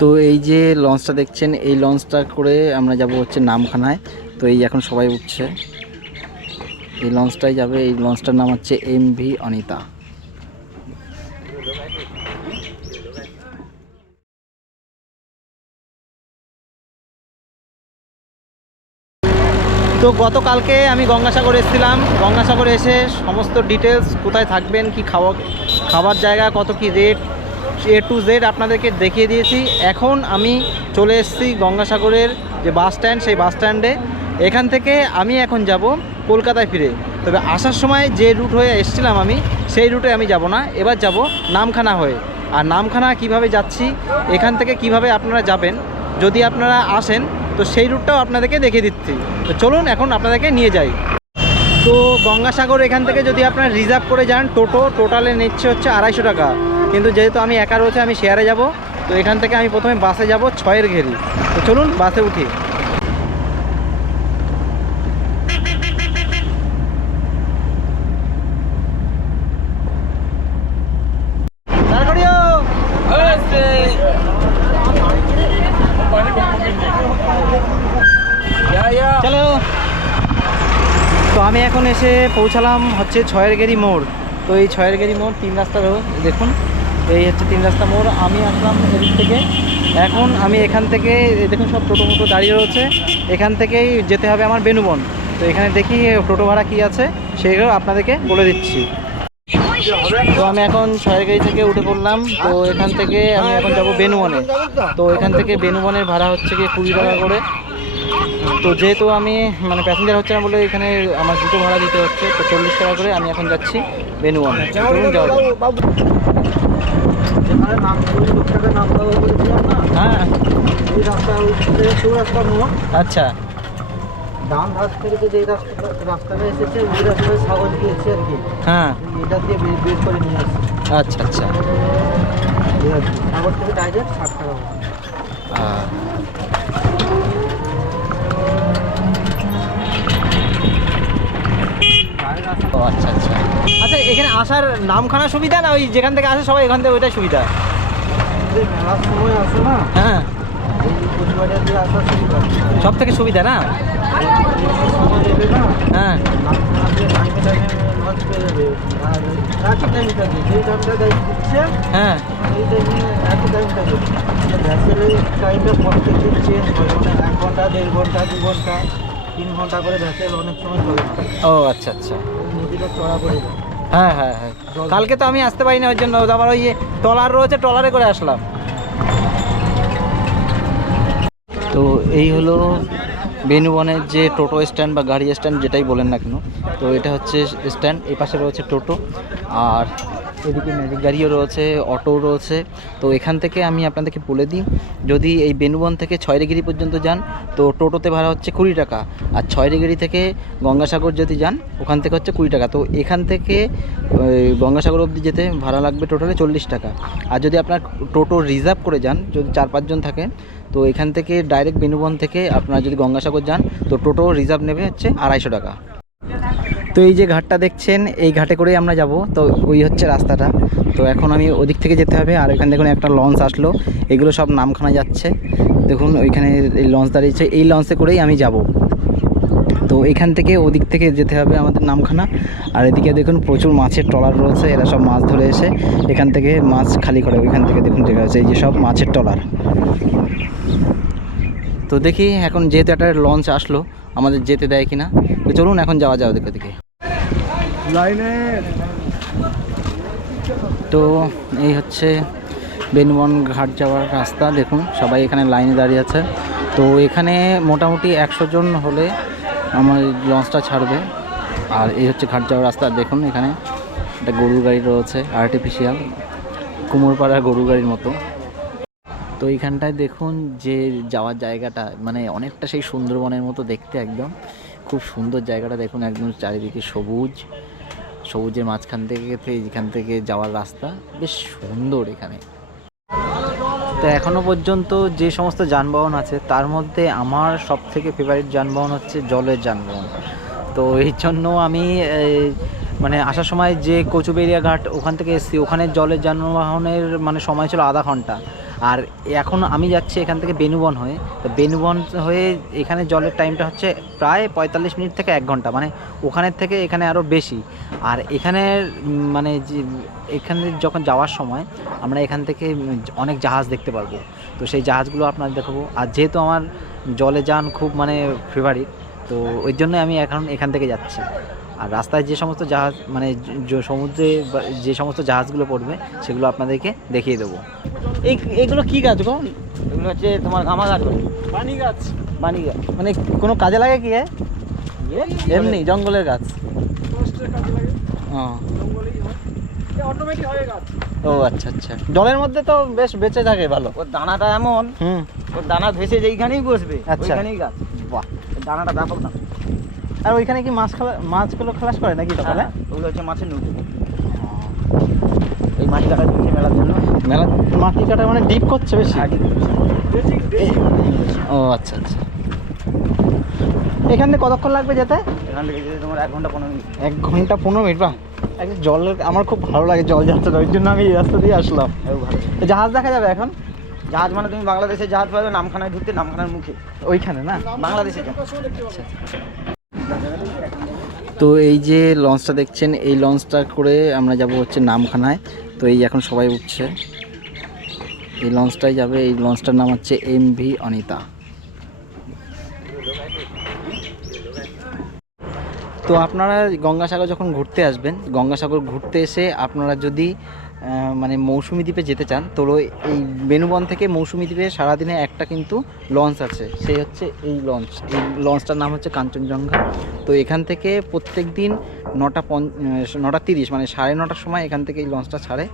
তো এই যে লঞ্চটা দেখছেন, এই লঞ্চটা করে আমরা যাব হচ্ছে নামখানায়। তো এই এখন সবাই উঠছে। এই লঞ্চটাই যাবে, এই লঞ্চটার নাম হচ্ছে এম ভি অনিতা। তো গতকালকে আমি গঙ্গাসাগর এসেছিলাম। গঙ্গাসাগর এসে সমস্ত ডিটেলস কোথায় থাকবেন, কি খাওয়া খাবার জায়গা, কত কি রেট এ টু জেড আপনাদেরকে দেখিয়ে দিয়েছি। এখন আমি চলে এসেছি গঙ্গাসাগরের যে বাস স্ট্যান্ড, সেই বাস স্ট্যান্ডে। এখান থেকে আমি এখন যাব কলকাতায় ফিরে। তবে আসার সময় যে রুট হয়ে এসেছিলাম আমি, সেই রুটে আমি যাব না। এবার যাব নামখানা হয়ে। আর নামখানা কীভাবে যাচ্ছি, এখান থেকে কীভাবে আপনারা যাবেন, যদি আপনারা আসেন, তো সেই রুটটাও আপনাদেরকে দেখিয়ে দিচ্ছি। তো চলুন এখন আপনাদেরকে নিয়ে যাই। তো গঙ্গাসাগর এখান থেকে যদি আপনারা রিজার্ভ করে যান, টোটো টোটালে নিচ্ছে হচ্ছে আড়াইশো টাকা। কিন্তু যেহেতু আমি একা রয়েছে, আমি শেয়ারে যাব। তো এখান থেকে আমি প্রথমে বাসে যাব, ছয়ের ঘেরি। তো চলুন, বাসে উঠি। তো আমি এখন এসে পৌঁছালাম হচ্ছে ছয়ের গেরি মোড়। তো এই ছয়ের গেরি মোড়, তিন রাস্তা দেখুন। এই হচ্ছে তিন রাস্তা মোড়। আমি আসলাম এদিক থেকে। এখন আমি এখান থেকে দেখুন সব টোটো মোটো দাঁড়িয়ে রয়েছে। এখান থেকেই যেতে হবে আমার বেনুবন। তো এখানে দেখি টোটো ভাড়া কী আছে, সেগুলো আপনাদেরকে বলে দিচ্ছি। তো আমি এখন ছয়ের থেকে উঠে পড়লাম। তো এখান থেকে আমি এখন যাব বেনুবনে। তো এখান থেকে বেনুবনের ভাড়া হচ্ছে কি কুড়ি টাকা করে। তো যেহেতু আমি মানে প্যাসেঞ্জার হচ্ছে না বলে এখানে আমার দুটো ভাড়া দিতে হচ্ছে, তো চল্লিশ টাকা করে আমি এখন যাচ্ছি বেনুবনে। যাওয়া নাম বলে লোকটাকে নাম দেওয়া বলেছিলাম না? হ্যাঁ। এই রাস্তা উঠতে চৌরাস্তা মোড়। আচ্ছা। ডান ধার থেকে যে রাস্তা রাস্তাটা এসেছে ওই রাস্তায় ছাগল গিয়েছে আর কি। হ্যাঁ। এটা দিয়ে বের বের করে নিয়ে আসছে। আচ্ছা আচ্ছা। সাগর থেকে ডাইরেক্ট ষাট টাকা ও আচ্ছা আচ্ছা। আচ্ছা এখানে আসার নামখানা সুবিধা না ওই যেখান থেকে আসে সবাই এখান থেকে ওইটাই সুবিধা? মেলার সময় আসে না? হ্যাঁ। সব থেকে সুবিধা না? হ্যাঁ। হ্যাঁ। টাইমটা প্রত্যেক চেঞ্জ হয়। এক ঘণ্টা দেড় ঘণ্টা দু ঘণ্টা তিন ঘণ্টা করে ভ্যাসেল অনেক সময় চলে না। ও আচ্ছা আচ্ছা। নদীটা চড়া পড়ে যায়। হ্যাঁ হ্যাঁ হ্যাঁ। কালকে তো আমি আসতে পারিনি ওই জন্য আবার ওই ট্রলার রয়েছে ট্রলারে করে আসলাম। তো এই হলো বেনুবনের যে টোটো স্ট্যান্ড বা গাড়ি স্ট্যান্ড যেটাই বলেন না কেন। তো এটা হচ্ছে স্ট্যান্ড এই পাশে রয়েছে টোটো। আর এদিকে ম্যাজিক গাড়িও রয়েছে অটো রয়েছে। তো এখান থেকে আমি আপনাদেরকে বলে দিই, যদি এই বেনুবন থেকে ছয়রেগিরি পর্যন্ত যান, তো টোটোতে ভাড়া হচ্ছে কুড়ি টাকা। আর ছয়রেগিরি থেকে গঙ্গাসাগর যদি যান, ওখান থেকে হচ্ছে কুড়ি টাকা। তো এখান থেকে গঙ্গাসাগর অবধি যেতে ভাড়া লাগবে টোটালে চল্লিশ টাকা। আর যদি আপনার টোটো রিজার্ভ করে যান, যদি চার পাঁচজন থাকেন তো এখান থেকে ডাইরেক্ট বেনুবন থেকে আপনারা যদি গঙ্গাসাগর যান, তো টোটো রিজার্ভ নেবে হচ্ছে আড়াইশো টাকা। তো এই যে ঘাটটা দেখছেন, এই ঘাটে করেই আমরা যাব। তো ওই হচ্ছে রাস্তাটা। তো এখন আমি ওদিক থেকে যেতে হবে, আর এখানে দেখুন একটা লঞ্চ আসলো। এগুলো সব নামখানা যাচ্ছে। দেখুন ওইখানে এই লঞ্চ দাঁড়িয়েছে। এই লঞ্চে করেই আমি যাব। তো এখান থেকে ওদিক থেকে যেতে হবে আমাদের নামখানা। আর এদিকে দেখুন প্রচুর মাছের ট্রলার রয়েছে। এরা সব মাছ ধরে এসে এখান থেকে মাছ খালি করে ওইখান থেকে দেখুন দেখা যাচ্ছে এই যে সব মাছের ট্রলার। তো দেখি এখন যেহেতু একটা লঞ্চ আসলো, আমাদের যেতে দেয় কিনা। তো চলুন এখন যাওয়া যাও দেখে লাইনে তো এই হচ্ছে বেনবন ঘাট যাওয়ার রাস্তা, দেখুন সবাই এখানে লাইনে দাঁড়িয়ে আছে। তো এখানে মোটামুটি একশো জন হলে আমার লঞ্চটা ছাড়বে। আর এই হচ্ছে ঘাট যাওয়ার রাস্তা, দেখুন এখানে একটা গরুর গাড়ি রয়েছে আর্টিফিশিয়াল কুমোরপাড়ার গরুর গাড়ির মতো। তো এইখানটায় দেখুন যে যাওয়ার জায়গাটা মানে অনেকটা সেই সুন্দরবনের মতো দেখতে একদম। খুব সুন্দর জায়গাটা, দেখুন একদম চারিদিকে সবুজ। সবুজের মাঝখান থেকে এখান থেকে যাওয়ার রাস্তা। বেশ সুন্দর এখানে। তো এখনও পর্যন্ত যে সমস্ত যানবাহন আছে, তার মধ্যে আমার সব থেকে ফেভারিট যানবাহন হচ্ছে জলের যানবাহন। তো এই জন্য আমি মানে আসার সময় যে কচুবেরিয়া ঘাট ওখান থেকে এসেছি, ওখানে জলের যানবাহনের মানে সময় ছিল আধা ঘণ্টা। আর এখন আমি যাচ্ছি এখান থেকে বেনুবন হয়ে। তো বেনুবন হয়ে এখানে জলের টাইমটা হচ্ছে প্রায় পঁয়তাল্লিশ মিনিট থেকে এক ঘণ্টা মানে ওখানের থেকে এখানে আরও বেশি। আর এখানের উম, মানে এখানে যখন যাওয়ার সময় আমরা এখান থেকে অনেক জাহাজ দেখতে পারব। তো সেই জাহাজগুলো আপনার দেখাবো। আর যেহেতু আমার জলে যান খুব মানে ফেভারিট তো ওই জন্য আমি এখন এখান থেকে যাচ্ছি। আর রাস্তায় যে সমস্ত জাহাজ মানে সমুদ্রে যে সমস্ত জাহাজগুলো পড়বে সেগুলো আপনাদেরকে দেখিয়ে দেবো। এই এগুলো কি গাছ গো? এগুলো হচ্ছে তোমার গামা গাছ বলে। বানি গাছ। বানি গাছ। মানে কোনো কাজে লাগে কি এমনি জঙ্গলের গাছ। ও। ও আচ্ছা আচ্ছা। জলের মধ্যে তো বেশ বেঁচে থাকে ভালো। ওর দানাটা এমন হুম। ওর দানা ভেসে যেইখানেই বসবে আচ্ছা। ওইখানেই গাছ। বাহ। দানাটা ব্যাপক না। আর ওইখানে কি মাছ খালা মাছগুলো খালাস করে নাকি সকালে হ্যাঁ, ওগুলো হচ্ছে মাছের নদী। এই মাটি কাটা চলছে মেলার জন্য। মেলা মাটি কাটা মানে ডিপ করছে বেশি? আগে ও আচ্ছা আচ্ছা। এখান থেকে কতক্ষণ লাগবে যেতে? এখান থেকে যেতে তোমার এক ঘণ্টা পনেরো মিনিট। এক ঘণ্টা পনেরো মিনিট বা জলের আমার খুব ভালো লাগে জল যাত্রা ওই জন্য আমি এই রাস্তা দিয়ে আসলাম। ভালো। তো জাহাজ দেখা যাবে এখন? জাহাজ মানে তুমি বাংলাদেশে জাহাজ পাবে নামখানায় ঢুকতে নামখানার মুখে। ওইখানে না? বাংলাদেশে জাহাজ তো এই যে লঞ্চটা দেখছেন, এই লঞ্চটা করে আমরা যাব হচ্ছে নামখানায়। তো এই এখন সবাই উঠছে। এই লঞ্চটাই যাবে, এই লঞ্চটার নাম হচ্ছে এম ভি অনিতা। তো আপনারা গঙ্গাসাগর যখন ঘুরতে আসবেন, গঙ্গাসাগর ঘুরতে এসে আপনারা যদি মানে মৌসুমী দ্বীপে যেতে চান, তো এই বেনুবন থেকে মৌসুমী দ্বীপে সারাদিনে একটা কিন্তু লঞ্চ আছে। সেই হচ্ছে এই লঞ্চ। এই লঞ্চটার নাম হচ্ছে কাঞ্চনজঙ্ঘা। তো এখান থেকে প্রত্যেক দিন নটা পঞ্চ নটা তিরিশ মানে সাড়ে নটার সময় এখান থেকে এই লঞ্চটা ছাড়ে।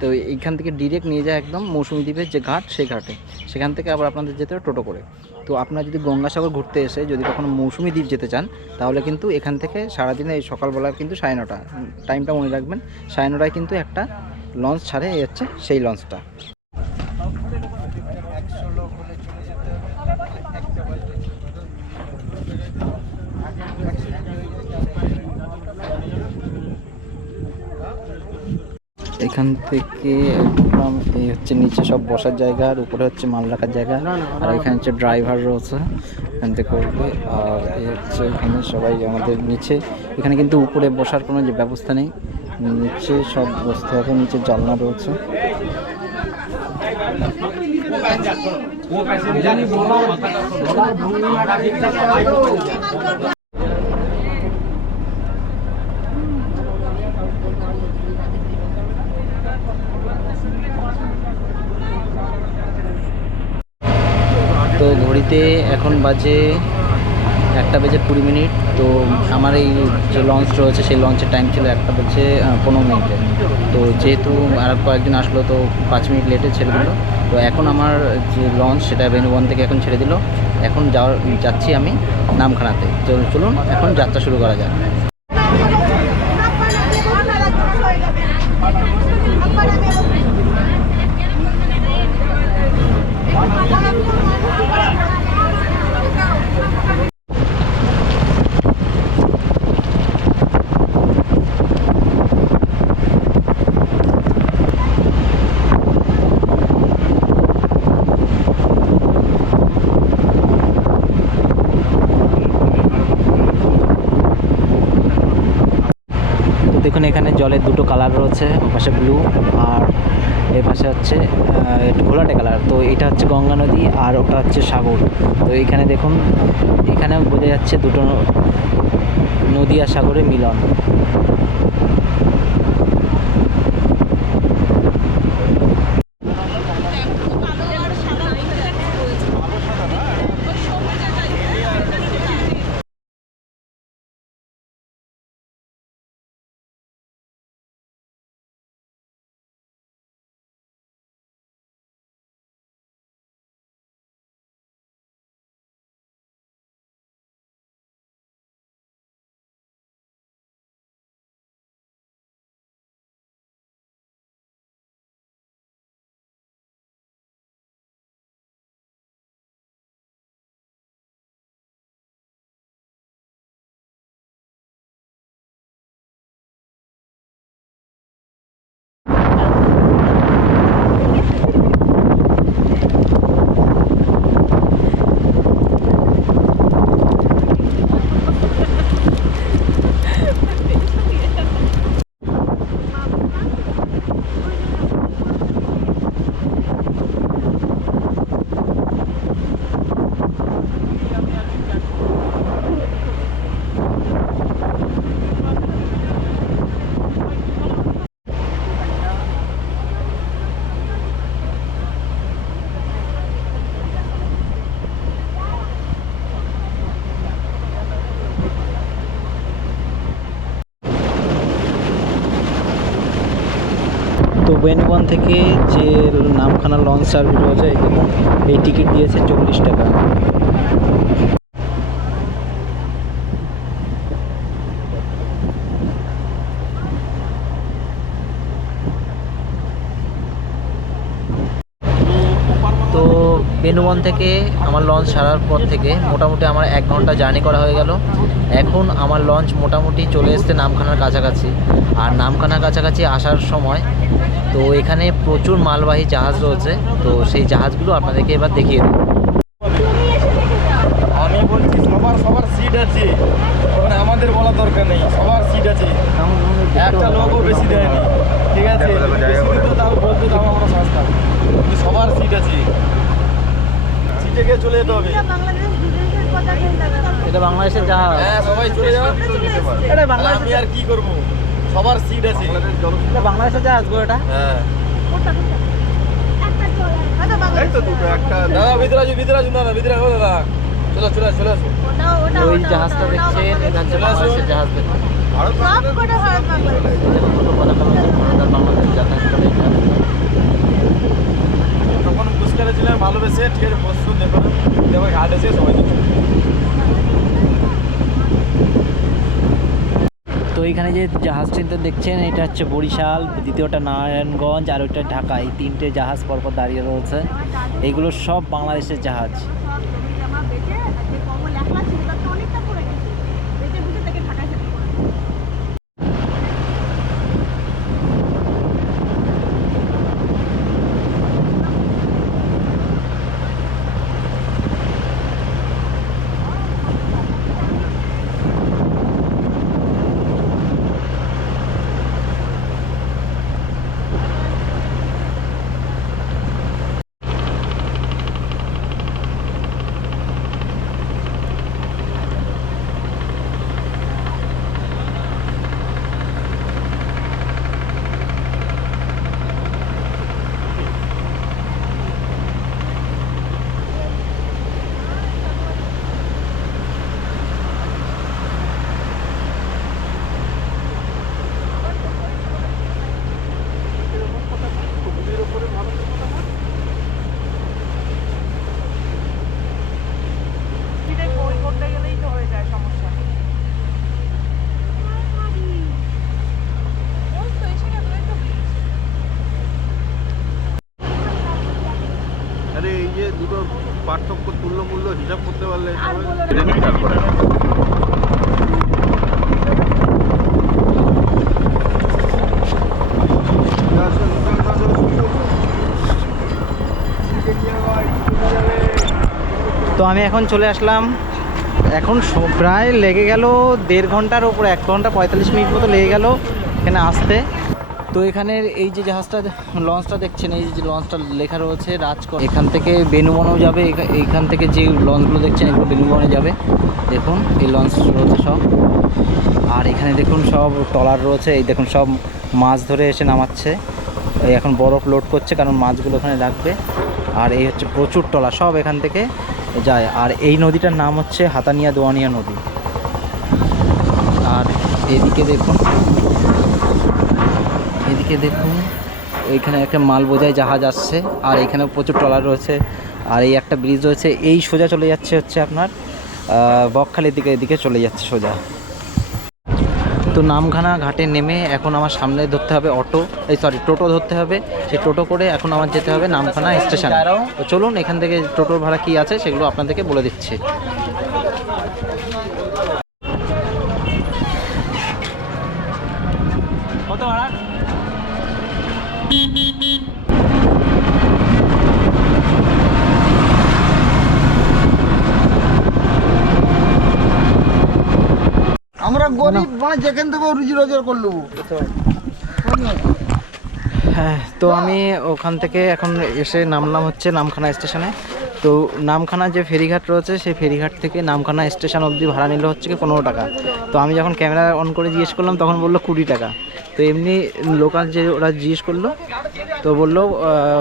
তো এইখান থেকে ডিরেক্ট নিয়ে যায় একদম মৌসুমী দ্বীপের যে ঘাট, সেই ঘাটে। সেখান থেকে আবার আপনাদের যেতে হবে টোটো করে। তো আপনারা যদি গঙ্গাসাগর ঘুরতে এসে যদি কখনো মৌসুমী দ্বীপ যেতে চান, তাহলে কিন্তু এখান থেকে সারাদিনে এই সকালবেলা কিন্তু সাড়ে নটা। টাইমটা মনে রাখবেন, সাড়ে নটায় কিন্তু একটা লঞ্চ ছাড়ে এই হচ্ছে সেই লঞ্চটা। এখান থেকে একদম এই হচ্ছে নিচে সব বসার জায়গা আর উপরে হচ্ছে মাল রাখার জায়গা আর এখানে হচ্ছে ড্রাইভার রয়েছে এখান থেকে করবে আর এই হচ্ছে এখানে সবাই আমাদের নিচে। এখানে কিন্তু উপরে বসার কোনো যে ব্যবস্থা নেই নিচে সব বসতে হবে নিচে জানলা রয়েছে। তো ঘড়িতে এখন বাজে একটা বেজে কুড়ি মিনিট তো আমার এই যে লঞ্চ রয়েছে সেই লঞ্চের টাইম ছিল একটা বেজে পনেরো মিনিটে তো যেহেতু আর কয়েকজন আসলো তো পাঁচ মিনিট লেটে ছেড়ে দিল তো এখন আমার যে লঞ্চ সেটা বেনুবন থেকে এখন ছেড়ে দিল এখন যাওয়ার যাচ্ছি আমি নামখানাতে তো চলুন এখন যাত্রা শুরু করা যাক তো দেখুন এখানে জলের দুটো কালার রয়েছে পাশে ব্লু আর এর পাশে হচ্ছে একটু ঘোলাটে কালার তো এটা হচ্ছে গঙ্গা নদী আর ওটা হচ্ছে সাগর। তো এইখানে দেখুন এখানে বোঝা যাচ্ছে দুটো নদী আর সাগরের মিলন। বেনুবন থেকে যে নামখানা লঞ্চ সার্ভিস রয়েছে এই টিকিট দিয়েছে চল্লিশ টাকা। তো বেনুবন থেকে আমার লঞ্চ ছাড়ার পর থেকে মোটামুটি আমার এক ঘণ্টা জার্নি করা হয়ে গেল। এখন আমার লঞ্চ মোটামুটি চলে এসছে নামখানার কাছাকাছি। আর নামখানার কাছাকাছি আসার সময় তো এখানে প্রচুর মালবাহী জাহাজ রয়েছে। তো সেই জাহাজগুলো আপনাদেরকে এবার দেখিয়ে দেবো। আমি বলছি সবার সবার সিট আছে। ওখানে আমাদের বলা দরকার নেই। সবার সিট আছে। একটা লোকও বেশি দেয়নি। ঠিক আছে? তাও বলতো তাও আমরা সস্তা কিন্তু সবার সিট আছে। সিটে গিয়ে চলে যেতে হবে। এটা বাংলাদেশের জাহাজ। হ্যাঁ সবাই চলে যাও। এটা তাহলে আমি আর কি করব? সবার সিট আছে। বাংলাদেশের জাহাজ গো এটা হ্যাঁ। বাংলাদেশ দাদা ভিতরে আসুন ভিতরে আসুন দাদা ভিতরে আসুন দাদা। চলো ওই জাহাজটা দেখছেন বাংলাদেশের জাহাজ দেখুন বাংলাদেশ বাংলাদেশ। তখন পুষ্কারে ছিলাম ভালোবেসে ঠিক আছে বসুন দেখুন দেখো ঘাট এসে সবাই দেখুন তো এইখানে যে জাহাজ ট্রেনটা দেখছেন, এটা হচ্ছে বরিশাল, দ্বিতীয়টা নারায়ণগঞ্জ, আর ওইটা ঢাকা। এই তিনটে জাহাজ পরপর দাঁড়িয়ে রয়েছে। এগুলো সব বাংলাদেশের জাহাজ সব জমি জমা বেচে আর যে কমল একলা ছিল তার তো অনেকটা পড়ে গেছে বেচে বুঝে তাকে ঢাকায় সেটেল করে ওই তো এসে গেল এই তো আরে এই যে দুটো পার্থক্য তুল্য মূল্য হিসাব করতে পারলে আর সবাই বলো না তো আমি এখন চলে আসলাম। এখন প্রায় লেগে গেল দেড় ঘণ্টার ওপরে এক ঘণ্টা পঁয়তাল্লিশ মিনিট মতো লেগে গেল এখানে আসতে। তো এখানের এই যে জাহাজটা, লঞ্চটা দেখছেন, এই যে লঞ্চটা লেখা রয়েছে রাজকর এখান থেকে বেনুবনেও যাবে, এখা- এইখান থেকে যে লঞ্চগুলো দেখছেন, এগুলো বেনুবনে যাবে। দেখুন, এই লঞ্চ রয়েছে সব। আর এখানে দেখুন সব ট্রলার রয়েছে, এই দেখুন সব মাছ ধরে এসে নামাচ্ছে। এখন বরফ লোড করছে, কারণ মাছগুলো ওখানে রাখবে। আর এই হচ্ছে প্রচুর ট্রলার, সব এখান থেকে যায়। আর এই নদীটার নাম হচ্ছে হাতানিয়া দোয়ানিয়া নদী। আর এদিকে দেখুন এদিকে দেখুন এইখানে একটা মাল বোঝায় জাহাজ আসছে, আর এখানে প্রচুর ট্রলার রয়েছে, আর এই একটা ব্রিজ রয়েছে। এই সোজা চলে যাচ্ছে হচ্ছে আপনার বকখালির দিকে, এদিকে চলে যাচ্ছে সোজা। তো নামখানা ঘাটে নেমে এখন আমার সামনে ধরতে হবে অটো। এই সরি টোটো ধরতে হবে। সেই টোটো করে এখন আমার যেতে হবে নামখানা স্টেশন। তো চলুন, এখান থেকে টোটোর ভাড়া কি আছে সেগুলো আপনাদেরকে বলে দিচ্ছি। মানে যেখান থেকে রুজি হ্যাঁ তো আমি ওখান থেকে এখন এসে নামলাম হচ্ছে নামখানা স্টেশনে। তো নামখানা যে ফেরিঘাট রয়েছে, সেই ফেরিঘাট থেকে নামখানা স্টেশন অবধি ভাড়া নিল হচ্ছে কি পনেরো টাকা। তো আমি যখন ক্যামেরা অন করে জিজ্ঞেস করলাম, তখন বলল কুড়ি টাকা। তো এমনি লোকাল যে ওরা জিজ্ঞেস করল, তো বলল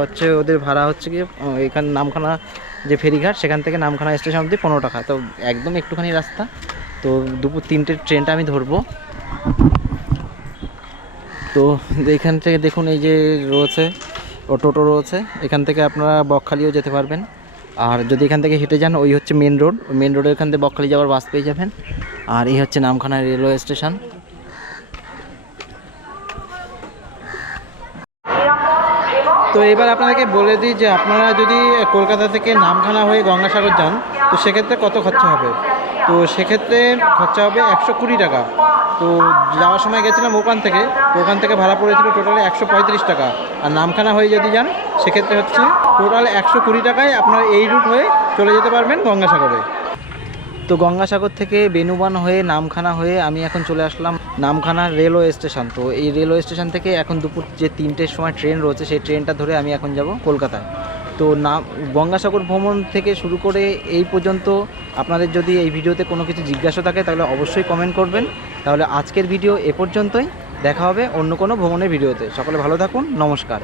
হচ্ছে ওদের ভাড়া হচ্ছে কি এখানে নামখানা যে ফেরিঘাট, সেখান থেকে নামখানা স্টেশন অবধি পনেরো টাকা। তো একদম একটুখানি রাস্তা। তো দুপুর তিনটের ট্রেনটা আমি ধরবো। তো এখান থেকে দেখুন এই যে রয়েছে টোটো রয়েছে, এখান থেকে আপনারা বকখালিও যেতে পারবেন। আর যদি এখান থেকে হেঁটে যান, ওই হচ্ছে মেন রোড মেন রোডের এখান থেকে বকখালি যাওয়ার বাস পেয়ে যাবেন। আর এই হচ্ছে নামখানা রেলওয়ে স্টেশন। তো এবার আপনাদেরকে বলে দিই যে আপনারা যদি কলকাতা থেকে নামখানা হয়ে গঙ্গাসাগর যান, তো সেক্ষেত্রে কত খরচা হবে? তো সেক্ষেত্রে খরচা হবে একশো কুড়ি টাকা। তো যাওয়ার সময় গেছিলাম ওখান থেকে, তো ওখান থেকে ভাড়া পড়েছিল টোটালি একশো পঁয়ত্রিশ টাকা। আর নামখানা হয়ে যদি যান, সেক্ষেত্রে হচ্ছে টোটাল একশো কুড়ি টাকায় আপনারা এই রুট হয়ে চলে যেতে পারবেন গঙ্গাসাগরে। তো গঙ্গাসাগর থেকে বেনুবান হয়ে নামখানা হয়ে আমি এখন চলে আসলাম নামখানা রেলওয়ে স্টেশন। তো এই রেলওয়ে স্টেশন থেকে এখন দুপুর যে তিনটের সময় ট্রেন রয়েছে, সেই ট্রেনটা ধরে আমি এখন যাব কলকাতায়। তো নাম, গঙ্গাসাগর ভ্রমণ থেকে শুরু করে এই পর্যন্ত আপনাদের যদি এই ভিডিওতে কোনো কিছু জিজ্ঞাসা থাকে, তাহলে অবশ্যই কমেন্ট করবেন। তাহলে আজকের ভিডিও এ পর্যন্তই। দেখা হবে অন্য কোনো ভ্রমণের ভিডিওতে। সকলে ভালো থাকুন, নমস্কার।